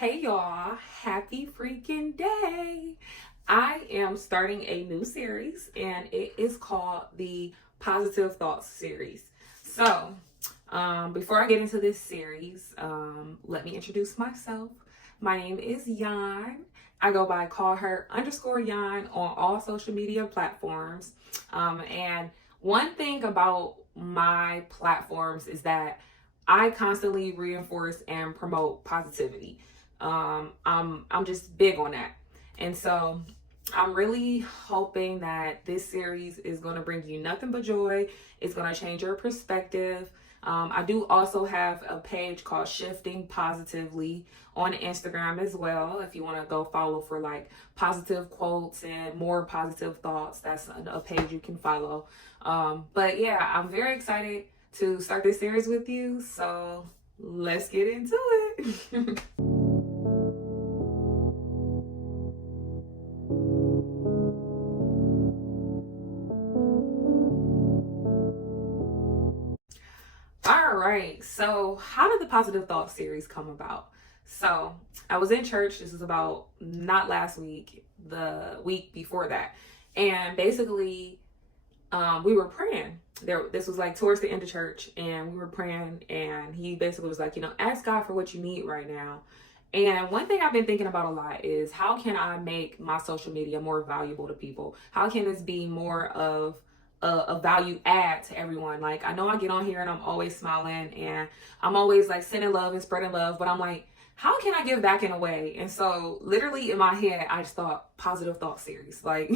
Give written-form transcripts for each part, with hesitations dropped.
Hey y'all, happy freaking day. I am starting a new series and it is called the Positive Thoughts series. So, before I get into this series, let me introduce myself. My name is Yan. I go by call her underscore Yan on all social media platforms. And one thing about my platforms is that I constantly reinforce and promote positivity. I'm just big on that, and so I'm really hoping that this series is going to bring you nothing but joy. It's going to change your perspective. I do also have a page called Shifting Positively on Instagram as well. If you want to go follow for like positive quotes and more positive thoughts, that's a page you can follow. But yeah, I'm very excited to start this series with you. So let's get into it. All right. So, how did the Positive Thoughts series come about? So, I was in church. This was about not last week, the week before that. And basically, we were praying. This was like towards the end of church, and we were praying. And he basically was like, ask God for what you need right now. And one thing I've been thinking about a lot is how can I make my social media more valuable to people? How can this be more of a value add to everyone? Like, I know I get on here and I'm always smiling and I'm always like sending love and spreading love, but I'm like, how can I give back in a way? And so, literally in my head, I just thought Positive Thought series. Like,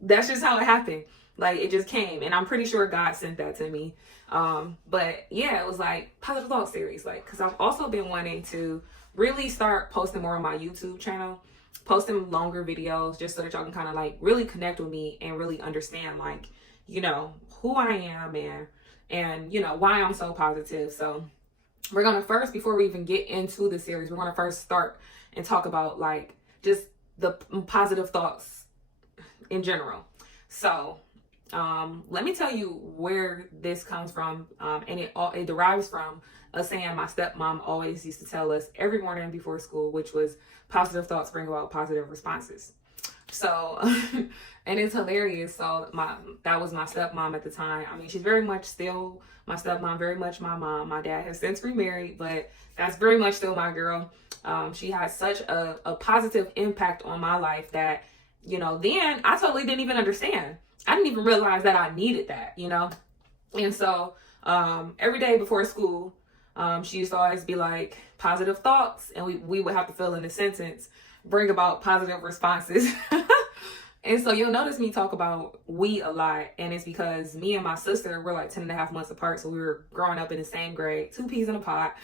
that's just how it happened. Like, it just came, and I'm pretty sure God sent that to me. But yeah, it was like Positive Thought series, like, because I've also been wanting to really start posting more on my YouTube channel, posting longer videos, just so that y'all can kind of like really connect with me and really understand, like, who I am and why I'm so positive. So we're gonna first, before we even get into the series, we're gonna first start and talk about like just the positive thoughts in general. So let me tell you where this comes from, and it derives from a saying my stepmom always used to tell us every morning before school, which was positive thoughts bring about positive responses. So, and it's hilarious. So that was my stepmom at the time. I mean, she's very much still my stepmom, very much my mom. My dad has since remarried, but that's very much still my girl. She had such a positive impact on my life that, then I totally didn't even understand. I didn't even realize that I needed that. And so, every day before school, she used to always be like positive thoughts, and we would have to fill in a sentence, bring about positive responses. And so you'll notice me talk about we a lot, and it's because me and my sister were like 10 and a half months apart, so we were growing up in the same grade, two peas in a pot.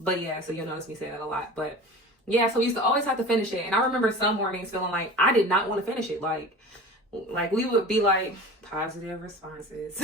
But yeah, so you'll notice me say that a lot. But yeah, so we used to always have to finish it, and I remember some mornings feeling like I did not want to finish it. Like we would be like positive responses.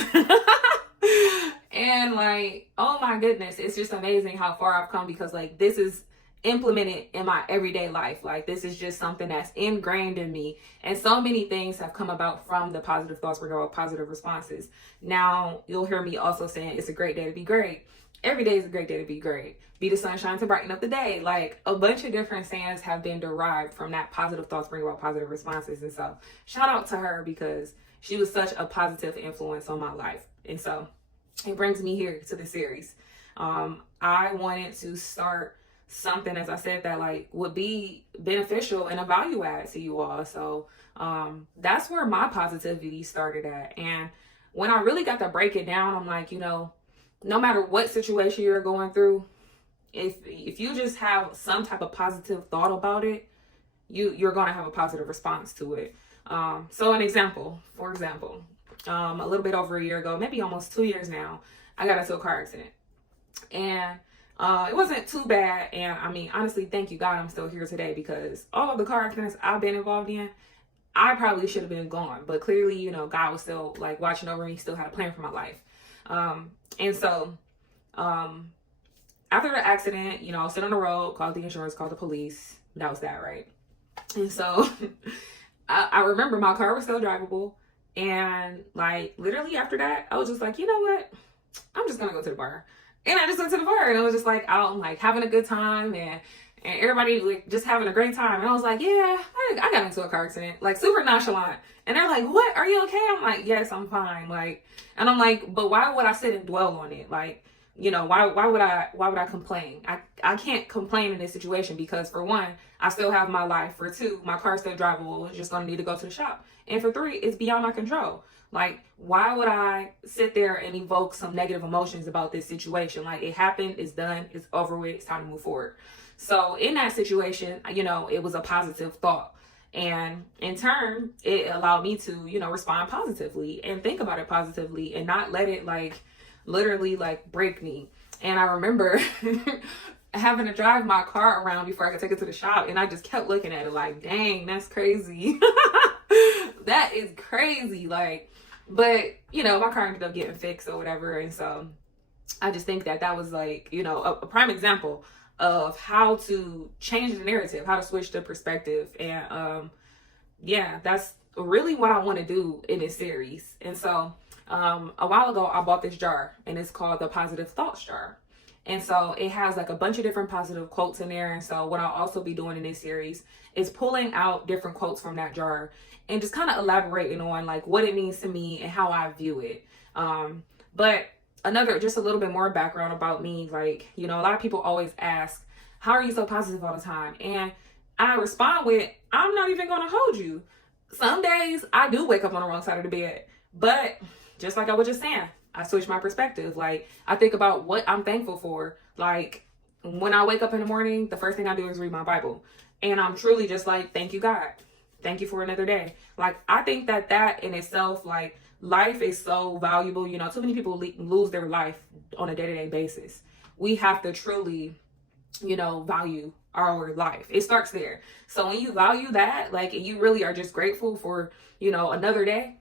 And like, oh my goodness, it's just amazing how far I've come, because like this is implemented in my everyday life. Like, this is just something that's ingrained in me, and so many things have come about from the positive thoughts bring about positive responses. Now you'll hear me also saying it's a great day to be great. Every day is a great day to be great. Be the sunshine to brighten up the day. Like, a bunch of different sayings have been derived from that positive thoughts bring about positive responses. And so shout out to her, because she was such a positive influence on my life. And so it brings me here to the series. I wanted to start something, as I said, that like would be beneficial and a value add to you all. So that's where my positivity started at. And when I really got to break it down, I'm like, no matter what situation you're going through, if you just have some type of positive thought about it, you're going to have a positive response to it. So for example, a little bit over a year ago, maybe almost 2 years now, I got into a car accident. And it wasn't too bad. And I mean, honestly, thank you God I'm still here today, because all of the car accidents I've been involved in, I probably should have been gone. But clearly, God was still like watching over me, still had a plan for my life. And so after the accident, I was sitting on the road, called the insurance, called the police. That was that, right? And so I remember my car was still drivable. And like literally after that, I was just like, you know what? I'm just gonna go to the bar. And I just went to the bar, and I was just like out and like having a good time and and everybody like just having a great time. And I was like, yeah, I got into a car accident, like super nonchalant. And they're like, what? Are you okay? I'm like, yes, I'm fine. Like, and I'm like, but why would I sit and dwell on it? Like, you know, why would I complain? I can't complain in this situation because for one, I still have my life. For two, my car's still drivable. It's just gonna need to go to the shop. And for three, it's beyond my control. Like, why would I sit there and evoke some negative emotions about this situation? Like, it happened, it's done, it's over with, it's time to move forward. So in that situation, you know, it was a positive thought. And in turn, it allowed me to, you know, respond positively and think about it positively and not let it like literally like break me. And I remember having to drive my car around before I could take it to the shop. And I just kept looking at it like, dang, that's crazy. That is crazy. Like, but you know, my car ended up getting fixed or whatever. And so I just think that was like, you know, a prime example of how to change the narrative, how to switch the perspective. And yeah, that's really what I want to do in this series. And so a while ago, I bought this jar and it's called the Positive Thoughts Jar. And so it has like a bunch of different positive quotes in there. And so what I'll also be doing in this series is pulling out different quotes from that jar and just kind of elaborating on like what it means to me and how I view it. But just a little bit more background about me. Like, you know, a lot of people always ask, how are you so positive all the time? And I respond with, I'm not even going to hold you. Some days I do wake up on the wrong side of the bed, but just like I was just saying, I switch my perspective. Like, I think about what I'm thankful for. Like, when I wake up in the morning, the first thing I do is read my Bible. And I'm truly just like, thank you, God. Thank you for another day. Like, I think that in itself, like, life is so valuable. You know, too many people lose their life on a day-to-day basis. We have to truly, you know, value our life. It starts there. So when you value that, like, and you really are just grateful for, you know, another day,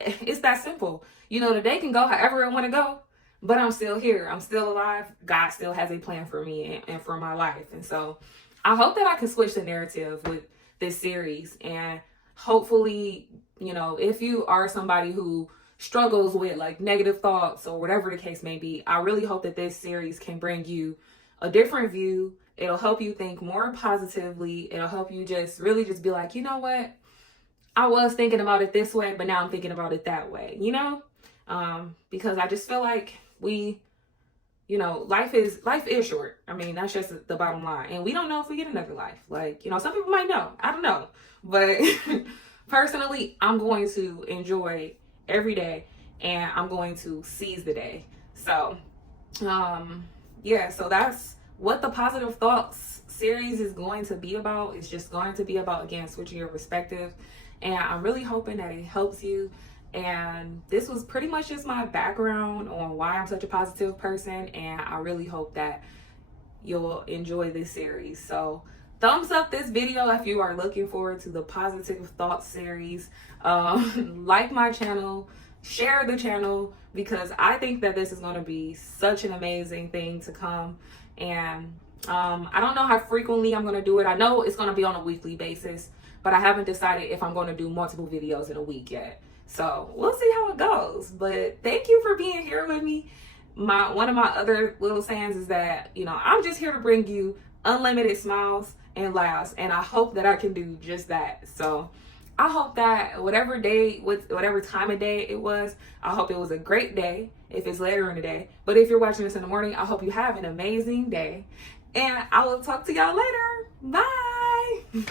it's that simple. You know, the day can go however it want to go, but I'm still here. I'm still alive. God still has a plan for me and for my life. And so I hope that I can switch the narrative with this series. And hopefully, you know, if you are somebody who struggles with like negative thoughts or whatever the case may be, I really hope that this series can bring you a different view. It'll help you think more positively. It'll help you just really just be like, you know what? I was thinking about it this way, but now I'm thinking about it that way, you know? Because I just feel like you know, life is short. I mean, that's just the bottom line. And we don't know if we get another life. Like, you know, some people might know. I don't know. But personally, I'm going to enjoy every day and I'm going to seize the day. So, yeah, so that's what the Positive Thoughts series is going to be about. It's just going to be about, again, switching your perspective. And I'm really hoping that it helps you. And this was pretty much just my background on why I'm such a positive person. And I really hope that you'll enjoy this series. So thumbs up this video if you are looking forward to the Positive Thoughts series. Like my channel, share the channel, because I think that this is going to be such an amazing thing to come. And I don't know how frequently I'm going to do it. I know it's going to be on a weekly basis, but I haven't decided if I'm going to do multiple videos in a week yet. So we'll see how it goes. But thank you for being here with me. One of my other little sayings is that, you know, I'm just here to bring you unlimited smiles and laughs. And I hope that I can do just that. So I hope that whatever time of day it was, I hope it was a great day if it's later in the day. But if you're watching this in the morning, I hope you have an amazing day. And I will talk to y'all later. Bye.